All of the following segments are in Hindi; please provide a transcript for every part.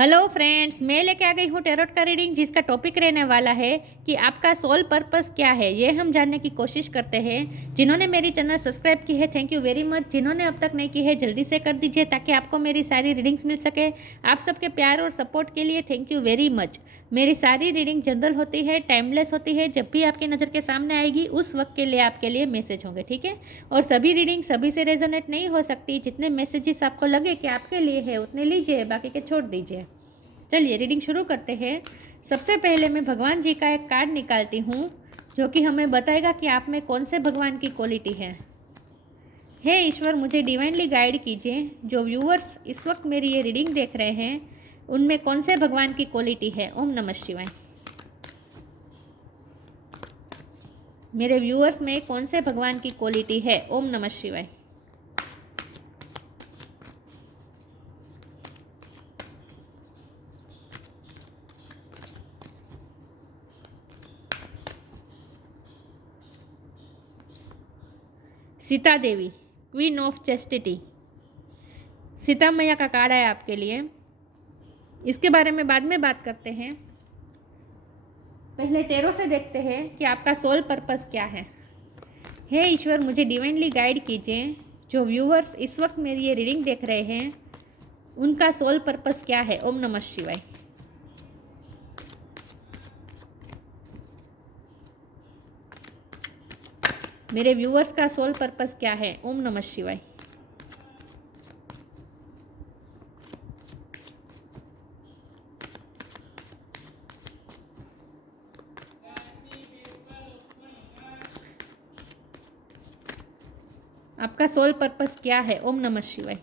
हेलो फ्रेंड्स, मैं लेके आ गई हूँ टैरोट का रीडिंग जिसका टॉपिक रहने वाला है कि आपका सोल पर्पस क्या है। ये हम जानने की कोशिश करते हैं। जिन्होंने मेरी चैनल सब्सक्राइब की है थैंक यू वेरी मच। जिन्होंने अब तक नहीं की है जल्दी से कर दीजिए ताकि आपको मेरी सारी रीडिंग्स मिल सके। आप सबके प्यार और सपोर्ट के लिए थैंक यू वेरी मच। मेरी सारी रीडिंग जनरल होती है, टाइमलेस होती है। जब भी आपकी नज़र के सामने आएगी उस वक्त के लिए आपके लिए मैसेज होंगे, ठीक है। और सभी रीडिंग सभी से रेजोनेट नहीं हो सकती। जितने मैसेजेस आपको लगे कि आपके लिए है उतने लीजिए, बाकी के छोड़ दीजिए। चलिए रीडिंग शुरू करते हैं। सबसे पहले मैं भगवान जी का एक कार्ड निकालती हूँ जो कि हमें बताएगा कि आप में कौन से भगवान की क्वालिटी है। हे ईश्वर, मुझे डिवाइनली गाइड कीजिए। जो व्यूअर्स इस वक्त मेरी ये रीडिंग देख रहे हैं उनमें कौन से भगवान की क्वालिटी है। ओम नमः शिवाय। मेरे व्यूअर्स में कौन से भगवान की क्वालिटी है। ओम नमः शिवाय। Sita Devi, queen of chastity. Sita मैया का कार्ड है आपके लिए। इसके बारे में बाद में बात करते हैं। पहले टेरो से देखते हैं कि आपका सोल पर्पस क्या है। हे ईश्वर, मुझे डिवाइनली गाइड कीजिए। जो व्यूअर्स इस वक्त मेरी ये रीडिंग देख रहे हैं उनका सोल पर्पस क्या है। ओम नमः शिवाय। मेरे व्यूअर्स का सोल पर्पस क्या है। ओम नमः शिवाय। आपका सोल पर्पस क्या है। ओम नमः शिवाय।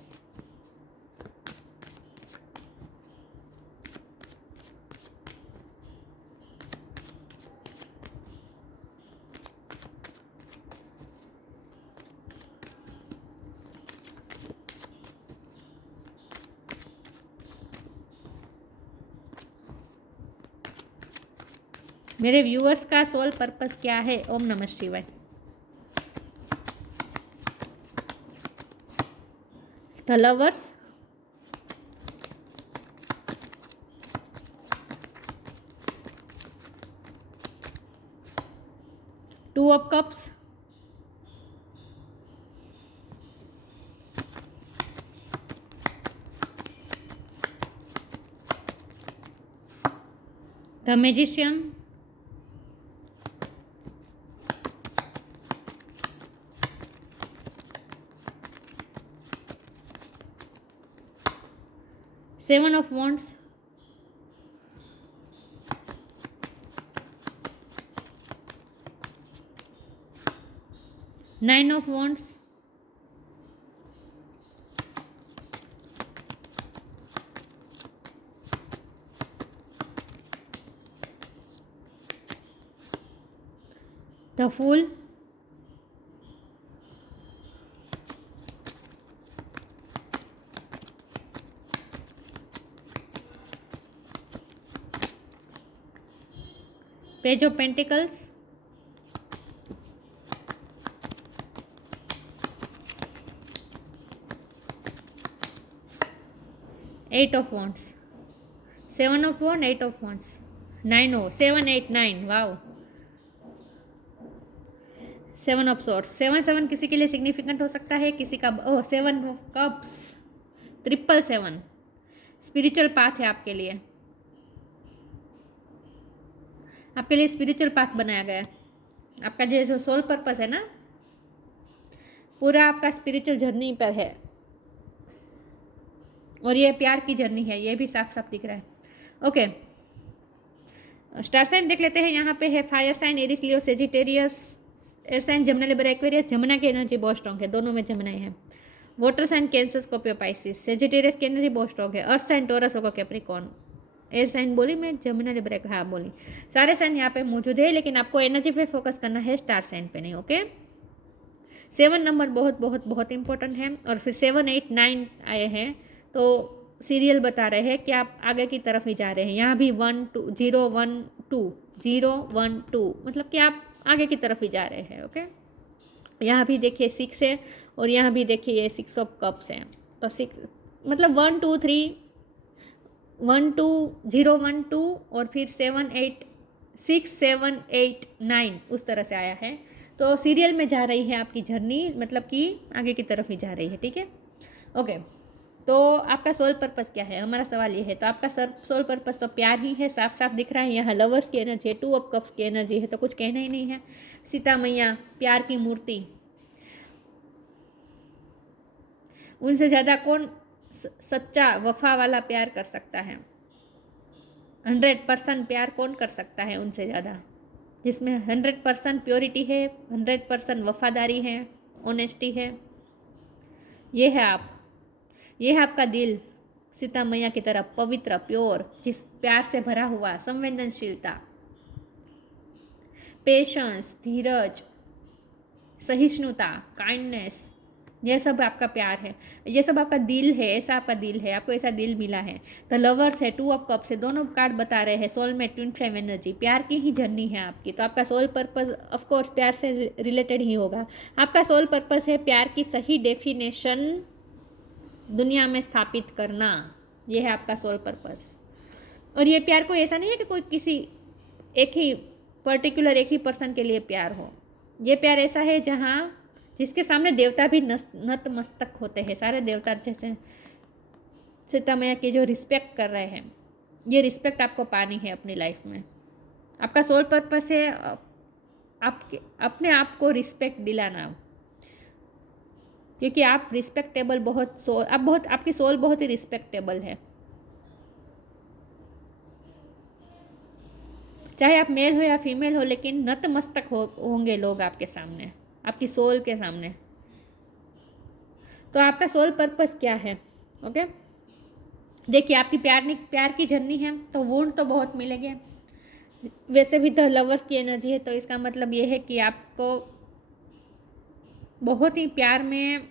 मेरे व्यूअर्स का सोल पर्पस क्या है। ओम नमः शिवाय। The lovers, two of cups, the magician, seven of wands, nine of wands, the fool, page of pentacles, eight of wands, seven of wand, eight of wands, nine हो, seven eight nine, wow. Seven of swords, seven seven किसी के लिए सिग्निफिकेंट हो सकता है, किसी का oh seven of cups, triple seven spiritual path है आपके लिए। आपके लिए स्पिरिचुअल पाथ बनाया गया है। आपका जो सोल पर्पस है ना, पूरा आपका स्पिरिचुअल जर्नी पर है और ये प्यार की जर्नी है, ये भी साफ साफ दिख रहा है। ओके, स्टार साइन देख लेते हैं। यहाँ पे है fire sign, Aries, Leo, Sagittarius, air sign Gemini, Libra, Aquarius. Gemini की एनर्जी बहुत स्ट्रॉन्ग है, दोनों में जमुना है। Water sign Cancer, Scorpio, Pisces. Sagittarius की एनर्जी बहुत स्ट्रॉन्ग है। अर्थ साइन टॉरस, होगा कैप्रिकॉर्न। एयर साइन बोली मैं, जमुना, लिबर, हाँ बोली। सारे साइन यहाँ पे मौजूद है लेकिन आपको एनर्जी पे फोकस करना है, स्टार साइन पे नहीं। ओके, 7 नंबर बहुत बहुत बहुत इंपॉर्टेंट है। और फिर 7 8 9 आए हैं तो सीरियल बता रहे हैं कि आप आगे की तरफ ही जा रहे हैं। यहाँ भी 1 2 0 1 2 0 1 2 मतलब कि आप आगे की तरफ ही जा रहे हैं। ओके, यहाँ भी देखिए 6 है और यहाँ भी देखिए ये 6 ऑफ कप्स हैं। तो 6 मतलब 1 2 3 12 और फिर 7 8 6 7 8 9 उस तरह से आया है। तो सीरियल में जा रही है आपकी जर्नी, मतलब कि आगे की तरफ ही जा रही है। ठीक है, ओके। तो आपका सोल पर्पस क्या है, हमारा सवाल ये है। तो आपका सोल पर्पस तो प्यार ही है, साफ साफ दिख रहा है। यहाँ लवर्स की एनर्जी है, 2 ऑफ कप्स की एनर्जी है, तो कुछ कहना ही नहीं है। सीता मैया प्यार की मूर्ति, उनसे ज़्यादा कौन सच्चा वफा वाला प्यार कर सकता है। 100% प्यार कौन कर सकता है उनसे ज़्यादा, जिसमें 100% प्योरिटी है, 100% वफादारी है, ऑनेस्टी है। ये है आप, ये है आपका दिल, सीता मैया की तरह पवित्र, प्योर, जिस प्यार से भरा हुआ, संवेदनशीलता, पेशेंस, धीरज, सहिष्णुता, काइंडनेस, ये सब आपका प्यार है, ये सब आपका दिल है। ऐसा आपका दिल है, आपको ऐसा दिल मिला है। तो लवर्स है, 2 ऑफ कप्स है, दोनों कार्ड बता रहे हैं सोलमेट, ट्विन फ्लेम एनर्जी, प्यार की ही जर्नी है आपकी। तो आपका सोल पर्पस ऑफ कोर्स प्यार से रिलेटेड ही होगा। आपका सोल पर्पस है प्यार की सही डेफिनेशन दुनिया में स्थापित करना। ये है आपका सोल पर्पस। और ये प्यार कोई ऐसा नहीं है कि कोई किसी एक ही पर्टिकुलर एक ही पर्सन के लिए प्यार हो। ये प्यार ऐसा है जहाँ जिसके सामने देवता भी नतमस्तक होते हैं। सारे देवता जैसे सीता मैया की जो रिस्पेक्ट कर रहे हैं, ये रिस्पेक्ट आपको पानी है अपनी लाइफ में। आपका सोल पर्पस है आपके अपने आप को रिस्पेक्ट दिलाना, क्योंकि आप रिस्पेक्टेबल आपकी सोल बहुत ही रिस्पेक्टेबल है। चाहे आप मेल हो या फीमेल हो, लेकिन नतमस्तक होंगे लोग आपके सामने, आपकी सोल के सामने। तो आपका सोल पर्पस क्या है? ओके, देखिए आपकी प्यार की जर्नी है, तो वुंड तो बहुत मिलेंगे। वैसे भी तो लवर्स की एनर्जी है, तो इसका मतलब ये है कि आपको बहुत ही प्यार में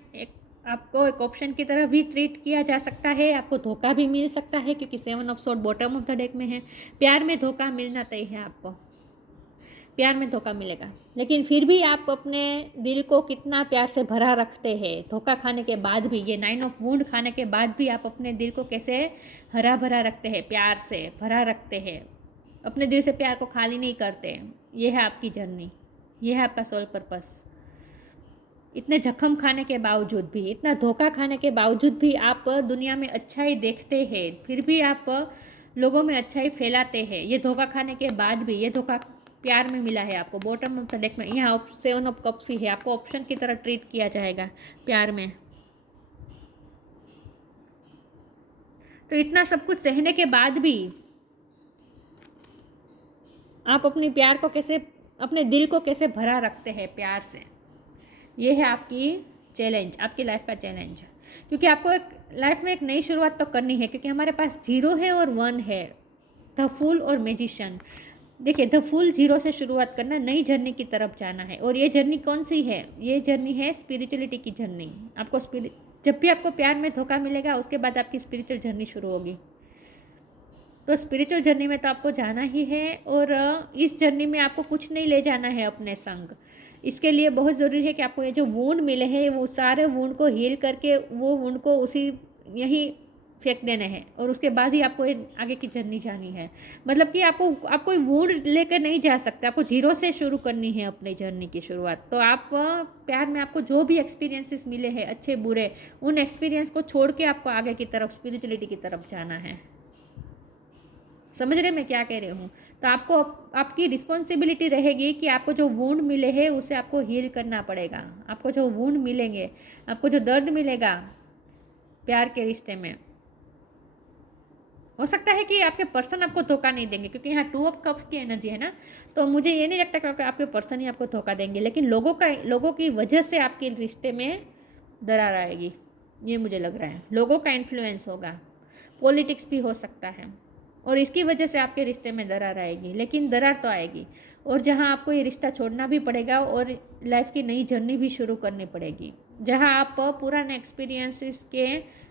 आपको एक ऑप्शन की तरह भी ट्रीट किया जा सकता है। आपको धोखा भी मिल सकता है, क्योंकि 7 of sword bottom of the deck में है। प्यार में धोखा मिलना तय है, आपको प्यार में धोखा मिलेगा। लेकिन फिर भी आप अपने दिल को कितना प्यार से भरा रखते हैं धोखा खाने के बाद भी। ये 9 ऑफ वुंड खाने के बाद भी आप अपने दिल को कैसे हरा भरा रखते हैं, प्यार से भरा रखते हैं, अपने दिल से प्यार को खाली नहीं करते। ये है आपकी जर्नी, ये है आपका सोल पर्पस। इतने जख्म खाने के बावजूद भी, इतना धोखा खाने के बावजूद भी आप दुनिया में अच्छाई देखते हैं, फिर भी आप लोगों में अच्छाई फैलाते हैं। ये धोखा खाने के बाद भी, ये धोखा प्यार में मिला है आपको। बॉटम ऑफ द डेक में यहाँ 7 ऑफ कप्स ही है, आपको ऑप्शन की तरह ट्रीट किया जाएगा प्यार में। तो इतना सब कुछ सहने के बाद भी आप अपने प्यार को कैसे, अपने दिल को कैसे भरा रखते हैं प्यार से। ये है आपकी चैलेंज, आपकी लाइफ का चैलेंज। क्योंकि आपको एक लाइफ में एक नई शुरुआत तो करनी है, क्योंकि हमारे पास 0 है और 1 है, द फूल और मैजिशियन। देखिए, द फुल 0 से शुरुआत करना, नई जर्नी की तरफ जाना है। और ये जर्नी कौन सी है? ये जर्नी है स्पिरिचुअलिटी की जर्नी। आपको जब भी आपको प्यार में धोखा मिलेगा, उसके बाद आपकी स्पिरिचुअल जर्नी शुरू होगी। तो स्पिरिचुअल जर्नी में तो आपको जाना ही है, और इस जर्नी में आपको कुछ नहीं ले जाना है अपने संग। इसके लिए बहुत ज़रूरी है कि आपको ये जो वुंड मिले हैं, वो सारे वुंड को हील करके वो वुंड को यहीं फेंक देने हैं, और उसके बाद ही आपको आगे की जर्नी जानी है। मतलब कि आप कोई वुंड लेकर नहीं जा सकते, आपको 0 से शुरू करनी है अपनी जर्नी की शुरुआत। तो आप प्यार में आपको जो भी एक्सपीरियंसेस मिले हैं, अच्छे बुरे, उन एक्सपीरियंस को छोड़ के आपको आगे की तरफ, स्पिरिचुअलिटी की तरफ जाना है। समझ रहे मैं क्या कह रही हूँ? तो आपको आपकी रिस्पॉन्सिबिलिटी रहेगी कि आपको जो वुंड मिले हैं उसे आपको हील करना पड़ेगा। आपको जो वुंड मिलेंगे, आपको जो दर्द मिलेगा प्यार के रिश्ते में, हो सकता है कि आपके पर्सन आपको धोखा नहीं देंगे, क्योंकि यहाँ 2 ऑफ कप्स की एनर्जी है ना। तो मुझे ये नहीं लगता कि आपके पर्सन ही आपको धोखा देंगे, लेकिन लोगों की वजह से आपके रिश्ते में दरार आएगी, ये मुझे लग रहा है। लोगों का इन्फ्लुएंस होगा, पॉलिटिक्स भी हो सकता है, और इसकी वजह से आपके रिश्ते में दरार आएगी। लेकिन दरार तो आएगी, और जहाँ आपको ये रिश्ता छोड़ना भी पड़ेगा और लाइफ की नई जर्नी भी शुरू करनी पड़ेगी, जहाँ आप पुराने एक्सपीरियंसेस के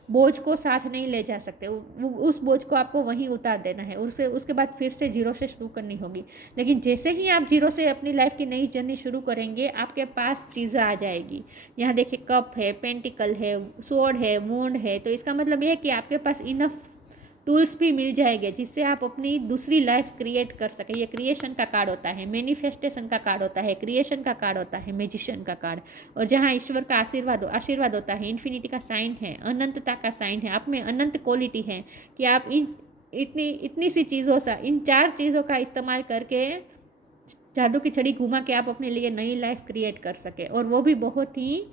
बोझ को साथ नहीं ले जा सकते। उस बोझ को आपको वहीं उतार देना है, उसके बाद फिर से 0 से शुरू करनी होगी। लेकिन जैसे ही आप 0 से अपनी लाइफ की नई जर्नी शुरू करेंगे, आपके पास चीज़ें आ जाएगी। यहाँ देखिए, कप है, पेंटिकल है, स्वॉर्ड है, वुंड है। तो इसका मतलब ये है कि आपके पास इनफ टूल्स भी मिल जाएंगे जिससे आप अपनी दूसरी लाइफ क्रिएट कर सके। ये क्रिएशन का कार्ड होता है, मैनिफेस्टेशन का कार्ड होता है, क्रिएशन का कार्ड होता है, मैजिशियन का कार्ड। और जहाँ ईश्वर का आशीर्वाद होता है, इन्फिनिटी का साइन है, अनंतता का साइन है, आप में अनंत क्वालिटी है कि आप इतनी इतनी सी चीज़ों से, इन 4 चीज़ों का इस्तेमाल करके जादू की छड़ी घुमा के आप अपने लिए नई लाइफ क्रिएट कर सके, और वो भी बहुत ही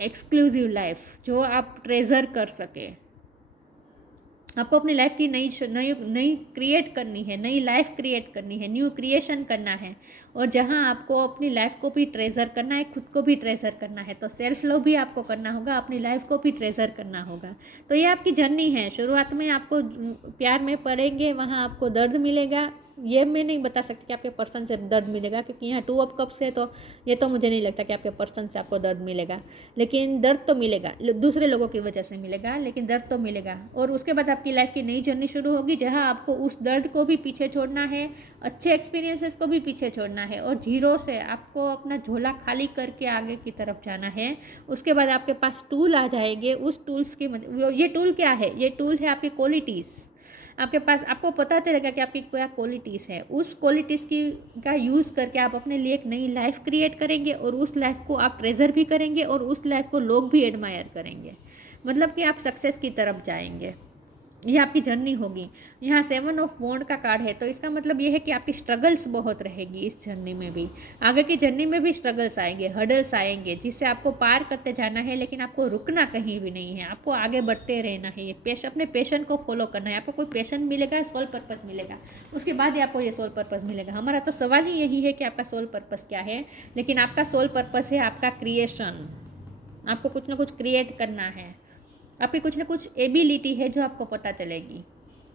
एक्सक्लूसिव लाइफ जो आप ट्रेजर कर सके। आपको अपनी लाइफ की नई नई नई क्रिएट करनी है, नई लाइफ क्रिएट करनी है, न्यू क्रिएशन करना है। और जहां आपको अपनी लाइफ को भी ट्रेजर करना है, खुद को भी ट्रेजर करना है, तो सेल्फ लव भी आपको करना होगा, अपनी लाइफ को भी ट्रेजर करना होगा। तो ये आपकी जर्नी है। शुरुआत में आपको प्यार में पड़ेंगे, वहाँ आपको दर्द मिलेगा। ये मैं नहीं बता सकती कि आपके पर्सन से दर्द मिलेगा, क्योंकि यहाँ 2 ऑफ कप्स है, तो ये तो मुझे नहीं लगता कि आपके पर्सन से आपको दर्द मिलेगा। लेकिन दर्द तो मिलेगा, दूसरे लोगों की वजह से मिलेगा, लेकिन दर्द तो मिलेगा। और उसके बाद आपकी लाइफ की नई जर्नी शुरू होगी, जहाँ आपको उस दर्द को भी पीछे छोड़ना है, अच्छे एक्सपीरियंसेस को भी पीछे छोड़ना है, और जीरो से आपको अपना झोला खाली करके आगे की तरफ जाना है। उसके बाद आपके पास टूल आ जाएंगे। उस टूल्स की ये टूल क्या है? ये टूल है आपकी क्वालिटीज़। आपके पास, आपको पता चलेगा कि आपकी क्या क्वालिटीज़ है। उस क्वालिटीज़ की का यूज़ करके आप अपने लिए एक नई लाइफ क्रिएट करेंगे, और उस लाइफ को आप ट्रेजर भी करेंगे, और उस लाइफ को लोग भी एडमायर करेंगे। मतलब कि आप सक्सेस की तरफ जाएंगे। ये आपकी जर्नी होगी। यहाँ 7 ऑफ वॉन्ड का कार्ड है, तो इसका मतलब ये है कि आपकी स्ट्रगल्स बहुत रहेगी इस जर्नी में भी। आगे की जर्नी में भी स्ट्रगल्स आएंगे, हर्डल्स आएंगे, जिससे आपको पार करते जाना है, लेकिन आपको रुकना कहीं भी नहीं है, आपको आगे बढ़ते रहना है। ये अपने पैशन को फॉलो करना है। आपको कोई पैशन मिलेगा, सोल पर्पस मिलेगा, उसके बाद ही आपको ये सोल पर्पस मिलेगा। हमारा तो सवाल ही यही है कि आपका सोल पर्पस क्या है। लेकिन आपका सोल पर्पस है आपका क्रिएशन। आपको कुछ ना कुछ क्रिएट करना है, आपकी कुछ ना कुछ एबिलिटी है जो आपको पता चलेगी।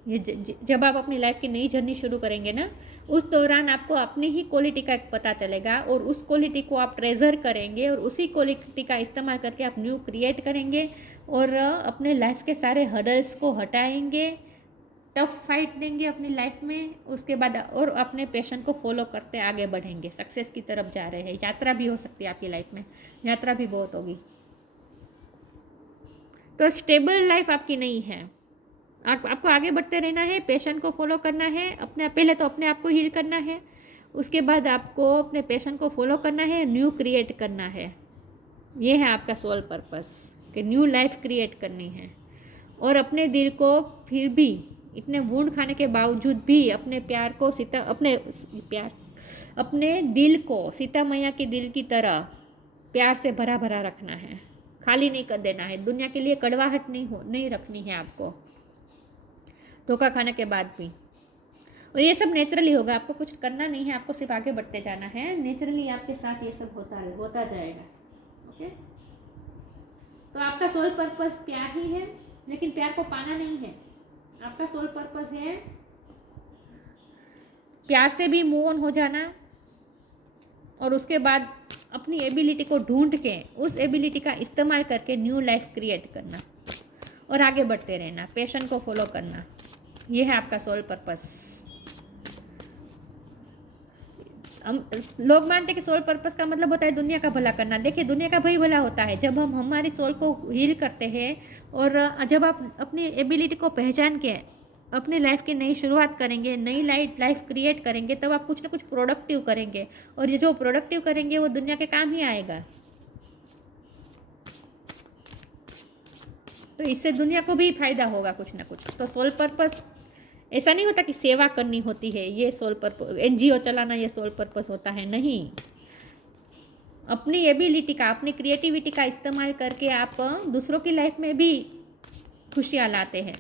ये जब आप अपनी लाइफ की नई जर्नी शुरू करेंगे ना, उस दौरान आपको अपनी ही क्वालिटी का एक पता चलेगा, और उस क्वालिटी को आप ट्रेजर करेंगे, और उसी क्वालिटी का इस्तेमाल करके आप न्यू क्रिएट करेंगे, और अपने लाइफ के सारे हर्डल्स को हटाएंगे, टफ फाइट देंगे अपनी लाइफ में। उसके बाद और अपने पैशन को फॉलो करते आगे बढ़ेंगे, सक्सेस की तरफ जा रहे हैं। यात्रा भी हो सकती है आपकी लाइफ में, यात्रा भी बहुत होगी। तो एक स्टेबल लाइफ आपकी नहीं है। आपको आगे बढ़ते रहना है, पैशन को फॉलो करना है, पहले तो अपने आप को हील करना है, उसके बाद आपको अपने पैशन को फॉलो करना है, न्यू क्रिएट करना है। ये है आपका सोल पर्पस, कि न्यू लाइफ क्रिएट करनी है। और अपने दिल को फिर भी इतने वुंड खाने के बावजूद भी अपने प्यार को अपने दिल को सीता मैया के दिल की तरह प्यार से भरा भरा रखना है, खाली नहीं कर देना है। दुनिया के लिए कड़वाहट नहीं रखनी है आपको, धोखा खाने के बाद भी। और ये सब नेचुरली होगा, आपको कुछ करना नहीं है, आपको सिर्फ आगे बढ़ते जाना है। नेचुरली आपके साथ ये सब होता जाएगा। ओके, तो आपका सोल पर्पस प्यार ही है, लेकिन प्यार को पाना नहीं है। आपका सोल पर्पस है प्यार से भी मूव ऑन हो जाना, और उसके बाद अपनी एबिलिटी को ढूंढ के उस एबिलिटी का इस्तेमाल करके न्यू लाइफ क्रिएट करना, और आगे बढ़ते रहना, पैशन को फॉलो करना। ये है आपका सोल पर्पस। हम लोग मानते हैं कि सोल पर्पस का मतलब होता है दुनिया का भला करना। देखिए, दुनिया का भाई भला होता है जब हम हमारी सोल को हील करते हैं, और जब आप अपनी एबिलिटी को पहचान के अपनी लाइफ की नई शुरुआत करेंगे, नई लाइफ क्रिएट करेंगे, तब आप कुछ ना कुछ प्रोडक्टिव करेंगे, और ये जो प्रोडक्टिव करेंगे वो दुनिया के काम ही आएगा। तो इससे दुनिया को भी फायदा होगा कुछ ना कुछ। तो सोल पर्पस ऐसा नहीं होता कि सेवा करनी होती है, ये सोल पर्पस, एनजीओ चलाना ये सोल पर्पस होता है, नहीं। अपनी एबिलिटी का, अपनी क्रिएटिविटी का इस्तेमाल करके आप दूसरों की लाइफ में भी खुशियाँ लाते हैं,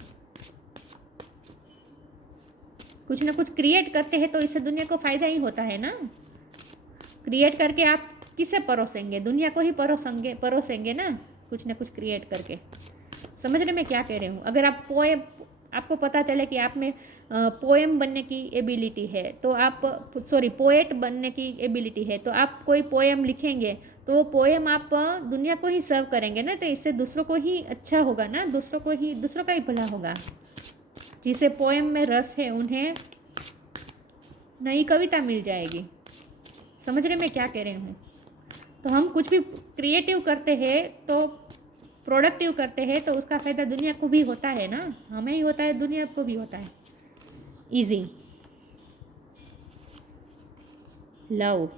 कुछ ना कुछ क्रिएट करते हैं, तो इससे दुनिया को फ़ायदा ही होता है ना। क्रिएट करके आप किसे परोसेंगे? दुनिया को ही परोसेंगे ना, कुछ ना कुछ क्रिएट करके। समझ रहे मैं क्या कह रही हूँ? अगर आप आपको पता चले कि आप में पोएम बनने की एबिलिटी है, तो आप पोएट बनने की एबिलिटी है, तो आप कोई पोएम लिखेंगे, तो वो पोएम आप दुनिया को ही सर्व करेंगे ना, तो इससे दूसरों को ही अच्छा होगा ना, दूसरों का ही भला होगा। जिसे पोएम में रस है उन्हें नई कविता मिल जाएगी। समझ रहे मैं क्या कह रही हूँ? तो हम कुछ भी क्रिएटिव करते हैं तो प्रोडक्टिव करते हैं तो उसका फ़ायदा दुनिया को भी होता है ना, हमें ही होता है, दुनिया को भी होता है। Easy, love,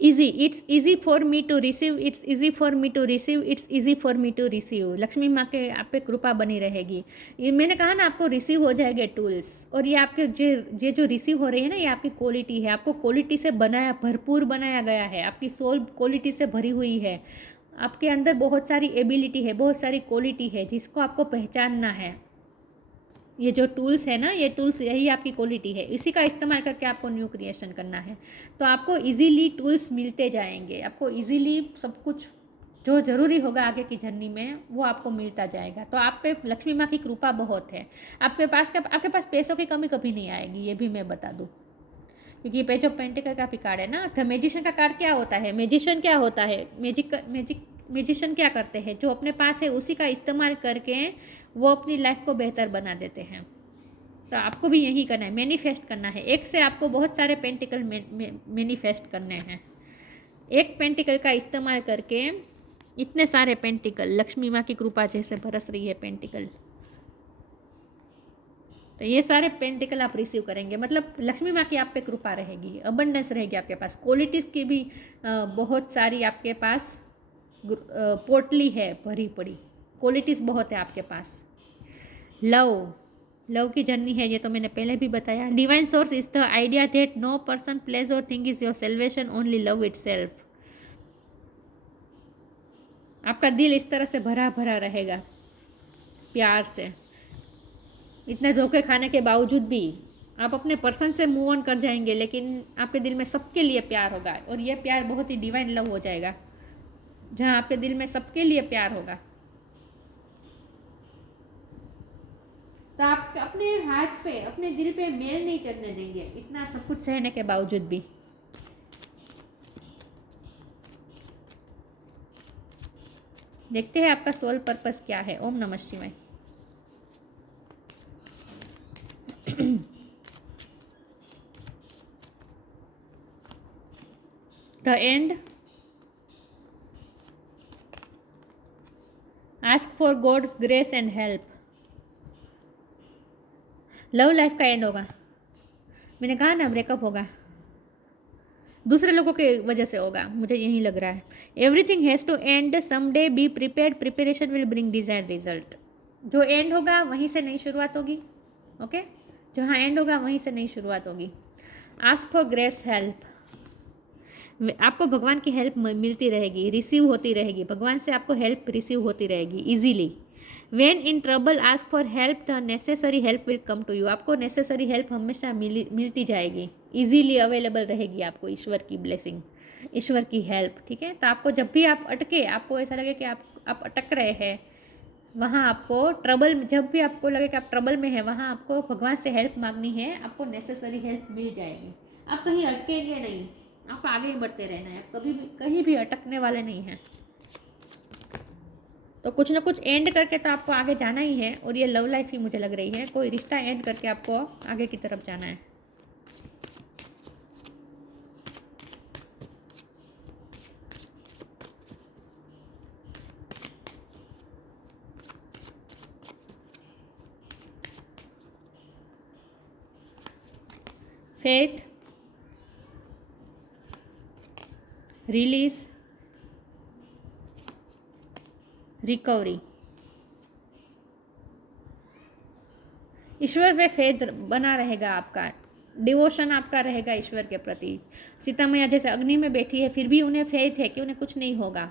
easy, it's easy for me to receive, it's easy for me to receive, it's easy for me to receive. Lakshmi माँ के आप पे कृपा बनी रहेगी। ये मैंने कहा ना, आपको रिसीव हो जाएंगे टूल्स, और ये आपके ये जो रिसीव हो रही है ना, ये आपकी क्वालिटी है। आपको क्वालिटी से बनाया, भरपूर बनाया गया है, आपकी सोल क्वालिटी से भरी हुई है। आपके अंदर बहुत सारी एबिलिटी है, बहुत सारी क्वालिटी है, जिसको आपको पहचानना है। ये जो टूल्स है ना, ये टूल्स, यही आपकी क्वालिटी है, इसी का इस्तेमाल करके आपको न्यू क्रिएशन करना है। तो आपको इजीली टूल्स मिलते जाएंगे, आपको इजीली सब कुछ जो ज़रूरी होगा आगे की जर्नी में वो आपको मिलता जाएगा। तो आप पे लक्ष्मी माँ की कृपा बहुत है। आपके पास पैसों की कमी कभी नहीं आएगी, ये भी मैं बता दूँ, क्योंकि पेज ऑफ पेंटिकल का भी कार्ड है ना। तो मैजिशियन का कार्ड क्या होता है? मैजिशियन क्या होता है? मैजिशियन क्या करते हैं? जो अपने पास है उसी का इस्तेमाल करके वो अपनी लाइफ को बेहतर बना देते हैं। तो आपको भी यही करना है, मैनिफेस्ट करना है। एक से आपको बहुत सारे पेंटिकल मैनिफेस्ट करने हैं। एक पेंटिकल का इस्तेमाल करके इतने सारे पेंटिकल, लक्ष्मी माँ की कृपा जैसे बरस रही है पेंटिकल, तो ये सारे पेंटिकल आप रिसीव करेंगे। मतलब लक्ष्मी माँ की आप पे कृपा रहेगी, अबंडेंस रहेगी आपके पास, क्वालिटीज़ की भी बहुत सारी आपके पास पोटली है भरी पड़ी, क्वालिटीज़ बहुत है आपके पास। लव की जर्नी है, ये तो मैंने पहले भी बताया। Divine source is the idea that no person, place और thing is your salvation, only love itself. आपका दिल इस तरह से भरा भरा रहेगा प्यार से। इतने धोखे खाने के बावजूद भी आप अपने पर्सन से मूव ऑन कर जाएंगे, लेकिन आपके दिल में सबके लिए प्यार होगा, और ये प्यार बहुत ही डिवाइन लव हो जाएगा, जहाँ आपके दिल में सबके लिए प्यार होगा। तो आप अपने हार्ट पे, अपने दिल पे मेल नहीं चढ़ने देंगे, इतना सब कुछ सहने के बावजूद भी। देखते हैं आपका सोल पर्पस क्या है। ओम नमः शिवाय। The end, ask for God's grace and help. Love life का एंड होगा, मैंने कहा ना, ब्रेकअप होगा, दूसरे लोगों के वजह से होगा, मुझे यही लग रहा है। Everything has to end someday, be prepared, preparation will bring desired result. जो एंड होगा वहीं से नई शुरुआत होगी। ओके, जहाँ एंड होगा वहीं से नई शुरुआत होगी। आस्क फॉर ग्रेट्स हेल्प, आपको भगवान की हेल्प मिलती रहेगी, रिसीव होती रहेगी, भगवान से आपको हेल्प रिसीव होती रहेगी easily. When in trouble ask for help, the necessary help will come to you. आपको नेसेसरी हेल्प हमेशा मिलती जाएगी, इजीली अवेलेबल रहेगी आपको ईश्वर की ब्लेसिंग, ईश्वर की हेल्प। ठीक है, तो आपको जब भी आप अटके, आपको ऐसा लगे कि आप अटक रहे हैं, वहाँ आपको ट्रबल, जब भी आपको लगे कि आप ट्रबल में है, वहाँ आपको भगवान से हेल्प मांगनी है, आपको नेसेसरी हेल्प मिल जाएगी। आप कहीं अटकेंगे नहीं, आपको आगे ही बढ़ते रहना है, कभी भी कहीं भी अटकने वाले नहीं हैं। तो कुछ ना कुछ एंड करके तो आपको आगे जाना ही है, और ये लव लाइफ ही मुझे लग रही है, कोई रिश्ता एंड करके आपको आगे की तरफ जाना है। Faith, release, recovery. ईश्वर पे फेथ बना रहेगा आपका, डिवोशन आपका रहेगा ईश्वर के प्रति। सीता मैया जैसे अग्नि में बैठी है, फिर भी उन्हें फेथ है कि उन्हें कुछ नहीं होगा,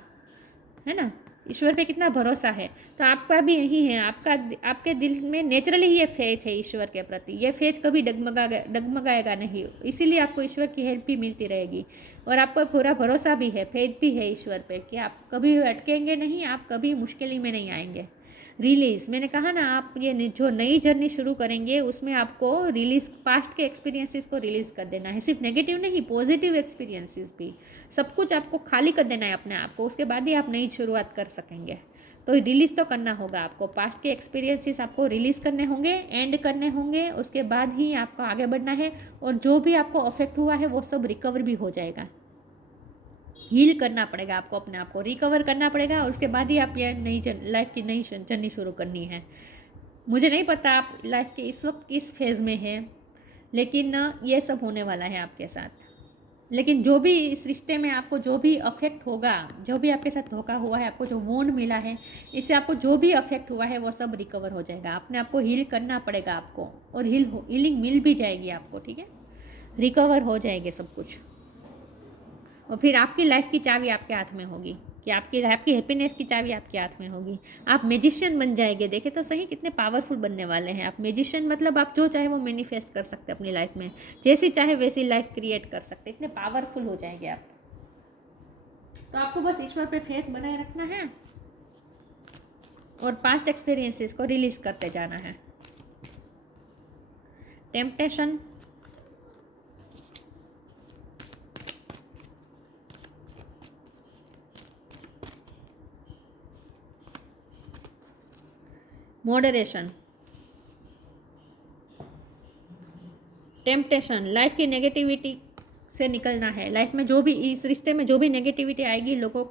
है ना। ईश्वर पे कितना भरोसा है। तो आपका भी यही है, आपके दिल में नेचुरली ये फेथ है ईश्वर के प्रति। ये फेथ कभी डगमगाएगा नहीं, इसीलिए आपको ईश्वर की हेल्प भी मिलती रहेगी, और आपको पूरा भरोसा भी है, फेथ भी है ईश्वर पे कि आप कभी अटकेंगे नहीं, आप कभी मुश्किल में नहीं आएंगे। रिलीज़, मैंने कहा ना, आप ये जो नई जर्नी शुरू करेंगे उसमें आपको रिलीज़, पास्ट के एक्सपीरियंसेस को रिलीज़ कर देना है। सिर्फ नेगेटिव नहीं, पॉजिटिव एक्सपीरियंसेस भी, सब कुछ आपको खाली कर देना है अपने आप को, उसके बाद ही आप नई शुरुआत कर सकेंगे। तो रिलीज़ तो करना होगा आपको, पास्ट के एक्सपीरियंसेस आपको रिलीज़ करने होंगे, एंड करने होंगे, उसके बाद ही आपको आगे बढ़ना है। और जो भी आपको अफेक्ट हुआ है वो सब रिकवर भी हो जाएगा। हील करना पड़ेगा आपको, अपने आप को रिकवर करना पड़ेगा, और उसके बाद ही आप ये नई लाइफ की नई जर्नी शुरू करनी है। मुझे नहीं पता आप लाइफ के इस वक्त किस फेज़ में हैं, लेकिन ये सब होने वाला है आपके साथ। लेकिन जो भी इस रिश्ते में आपको जो भी अफेक्ट होगा, जो भी आपके साथ धोखा हुआ है, आपको जो वोंड मिला है, इससे आपको जो भी अफेक्ट हुआ है वो सब रिकवर हो जाएगा। अपने आप को हील करना पड़ेगा आपको, और हीलिंग मिल भी जाएगी आपको, ठीक है। रिकवर हो जाएंगे सब कुछ, और फिर आपकी लाइफ की चाबी आपके हाथ में होगी, कि आपकी हैप्पीनेस की चाबी आपके हाथ में होगी। आप मैजिशियन बन जाएंगे। देखे तो सही कितने पावरफुल बनने वाले हैं आप। मैजिशियन मतलब आप जो चाहे वो मैनिफेस्ट कर सकते हैं अपनी लाइफ में, जैसी चाहे वैसी लाइफ क्रिएट कर सकते, इतने पावरफुल हो जाएंगे आप। तो आपको बस ईश्वर पे फेथ बनाए रखना है, और पास्ट एक्सपीरियंसेस को रिलीज करते जाना है। टेम्पटेशन, मॉडरेशन, टेम्पटेशन, लाइफ की नेगेटिविटी से निकलना है। लाइफ में जो भी इस रिश्ते में जो भी नेगेटिविटी आएगी, लोगों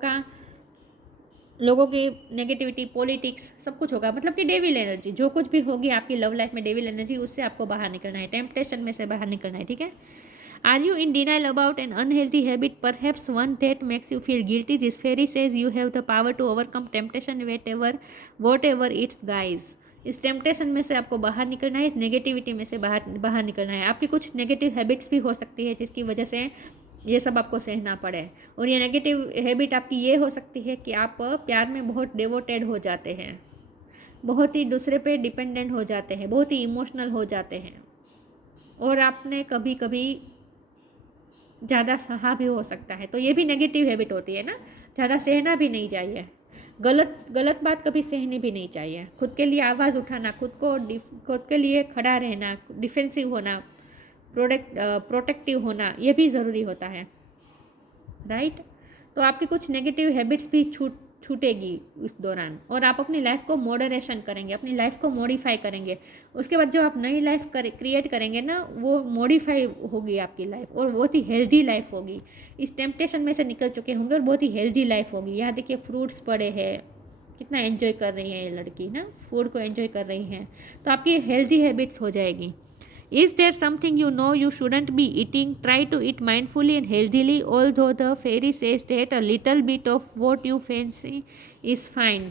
की नेगेटिविटी, पॉलिटिक्स, सब कुछ होगा, मतलब कि डेविल एनर्जी जो कुछ भी होगी आपकी लव लाइफ में, डेविल एनर्जी, उससे आपको बाहर निकलना है, टेम्पटेशन में से बाहर निकलना है, ठीक है। Are you in denial about an unhealthy habit, perhaps one that makes you feel guilty? This fairy says you have the power to overcome temptation whatever it's guys. इस टेम्पटेशन में से आपको बाहर निकलना है, इस नेगेटिविटी में से बाहर निकलना है। आपकी कुछ नेगेटिव हैबिट्स भी हो सकती है जिसकी वजह से ये सब आपको सहना पड़े। और ये नेगेटिव हैबिट आपकी ये हो सकती है कि आप प्यार में बहुत डिवोटेड हो जाते हैं, बहुत ही दूसरे पे डिपेंडेंट हो जाते हैं, बहुत ही इमोशनल हो जाते हैं, और आपने कभी कभी ज़्यादा सहा भी हो सकता है। तो ये भी नेगेटिव हैबिट होती है ना, ज़्यादा सहना भी नहीं चाहिए, गलत बात कभी सहनी भी नहीं चाहिए। खुद के लिए आवाज़ उठाना, खुद के लिए खड़ा रहना, डिफेंसिव होना, प्रोटेक्टिव होना, ये भी ज़रूरी होता है, राइट। तो आपकी कुछ नेगेटिव हैबिट्स भी छूटेगी इस दौरान, और आप अपनी लाइफ को मॉडरेशन करेंगे, अपनी लाइफ को मॉडिफाई करेंगे। उसके बाद जो आप नई लाइफ क्रिएट करेंगे ना, वो मॉडिफाई होगी आपकी लाइफ, और बहुत ही हेल्दी लाइफ होगी। इस टेम्पटेशन में से निकल चुके होंगे और बहुत ही हेल्दी लाइफ होगी। यहाँ देखिए फ्रूट्स पड़े हैं, कितना एंजॉय कर रही है ये लड़की ना, फूड को एंजॉय कर रही हैं। तो आपकी हेल्दी हैबिट्स हो जाएगी। Is there something you know you shouldn't be eating? Try to eat mindfully and healthily, although the fairy says that a little bit of what you fancy is fine.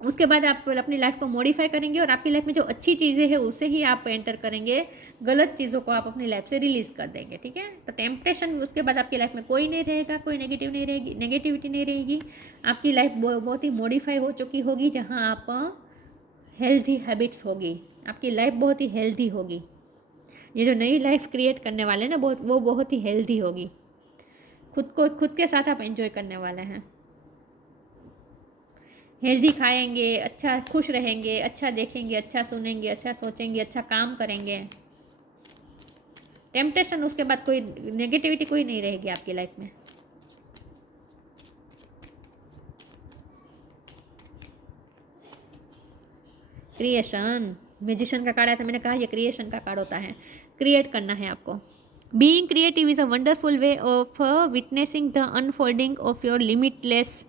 उसके बाद आप अपनी लाइफ को मॉडिफाई करेंगे, और आपकी लाइफ में जो अच्छी चीज़ें हैं उससे ही आप एंटर करेंगे, गलत चीज़ों को आप अपनी लाइफ से रिलीज़ कर देंगे, ठीक है। तो टेम्पटेशन, उसके बाद आपकी लाइफ में कोई नहीं रहेगा, कोई नेगेटिविटी नहीं रहेगी। आपकी लाइफ बहुत ही मॉडिफाई हो चुकी होगी, जहाँ आप हेल्थी हैबिट्स होगी, आपकी लाइफ बहुत ही हेल्दी होगी। ये जो नई लाइफ क्रिएट करने वाले हैं ना, वो बहुत ही हेल्दी होगी। खुद के साथ आप एंजॉय करने वाले हैं, हेल्दी खाएंगे, अच्छा खुश रहेंगे, अच्छा देखेंगे, अच्छा सुनेंगे, अच्छा सोचेंगे, अच्छा काम करेंगे। टेम्पटेशन, उसके बाद कोई नेगेटिविटी कोई नहीं रहेगी आपकी लाइफ में। क्रिएशन, म्यूजिशियन का कार्ड है, तो मैंने कहा ये क्रिएशन का कार्ड होता है, क्रिएट करना है आपको। Being creative is a wonderful way of witnessing the unfolding of your limitless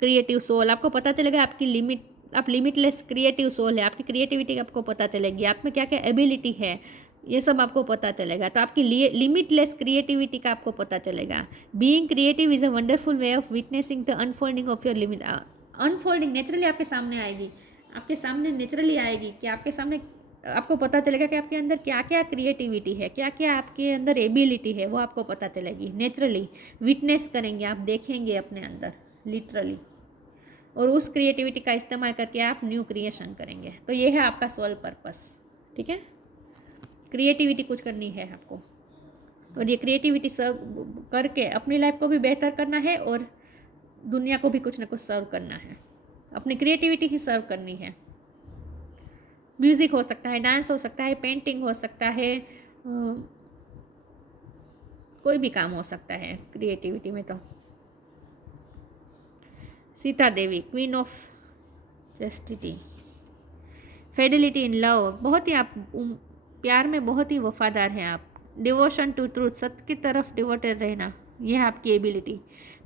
creative soul. आपको पता चलेगा आप लिमिटलेस क्रिएटिव सोल है, आपकी क्रिएटिविटी आपको पता चलेगी, आप में क्या क्या एबिलिटी है, ये सब आपको पता चलेगा। तो आपकी लिमिटलेस क्रिएटिविटी का आपको पता चलेगा। Being creative is a wonderful way of witnessing the unfolding of your limit. Unfolding naturally आपके सामने आएगी, आपके सामने नेचुरली आएगी, कि आपके सामने आपको पता चलेगा कि आपके अंदर क्या क्या क्रिएटिविटी है, क्या क्या आपके अंदर एबिलिटी है, वो आपको पता चलेगी नेचुरली। विटनेस करेंगे, आप देखेंगे अपने अंदर लिटरली, और उस क्रिएटिविटी का इस्तेमाल करके आप न्यू क्रिएशन करेंगे। तो ये है आपका सोल पर्पस, ठीक है। क्रिएटिविटी कुछ करनी है आपको, और ये क्रिएटिविटी सर्व करके अपनी लाइफ को भी बेहतर करना है, और दुनिया को भी कुछ ना कुछ सर्व करना है। अपनी क्रिएटिविटी ही सर्व करनी है। म्यूज़िक हो सकता है, डांस हो सकता है, पेंटिंग हो सकता है, कोई भी काम हो सकता है क्रिएटिविटी में। तो Sita Devi, queen of chastity, fidelity in love, बहुत ही आप प्यार में बहुत ही वफादार हैं आप। डिवोशन टू ट्रूथ, सत्य की तरफ डिवोटेड रहना, यह है आपकी एबिलिटी।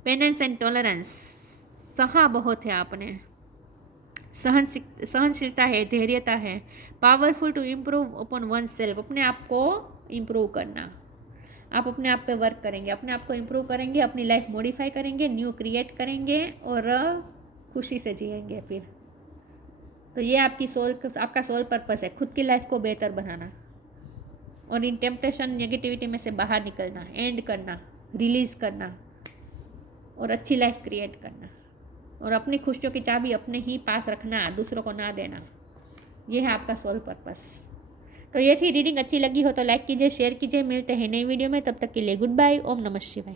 पेनेंस एंड टॉलरेंस, सहा बहुत है आपने। सहनशीलता है, धैर्यता है। Powerful to improve upon oneself, अपने आप को इम्प्रूव करना। आप अपने आप पे वर्क करेंगे, अपने आप को इम्प्रूव करेंगे, अपनी लाइफ मॉडिफाई करेंगे, न्यू क्रिएट करेंगे और खुशी से जिएंगे फिर। तो ये आपका सोल पर्पस है, खुद की लाइफ को बेहतर बनाना और इन टेम्पटेशन नेगेटिविटी में से बाहर निकलना, एंड करना, रिलीज करना और अच्छी लाइफ क्रिएट करना और अपनी खुशियों की चाबी अपने ही पास रखना, दूसरों को ना देना। ये है आपका सोल पर्पस। तो ये थी रीडिंग। अच्छी लगी हो तो लाइक कीजिए, शेयर कीजिए। मिलते हैं नई वीडियो में, तब तक के लिए गुड बाय। ओम नमः शिवाय।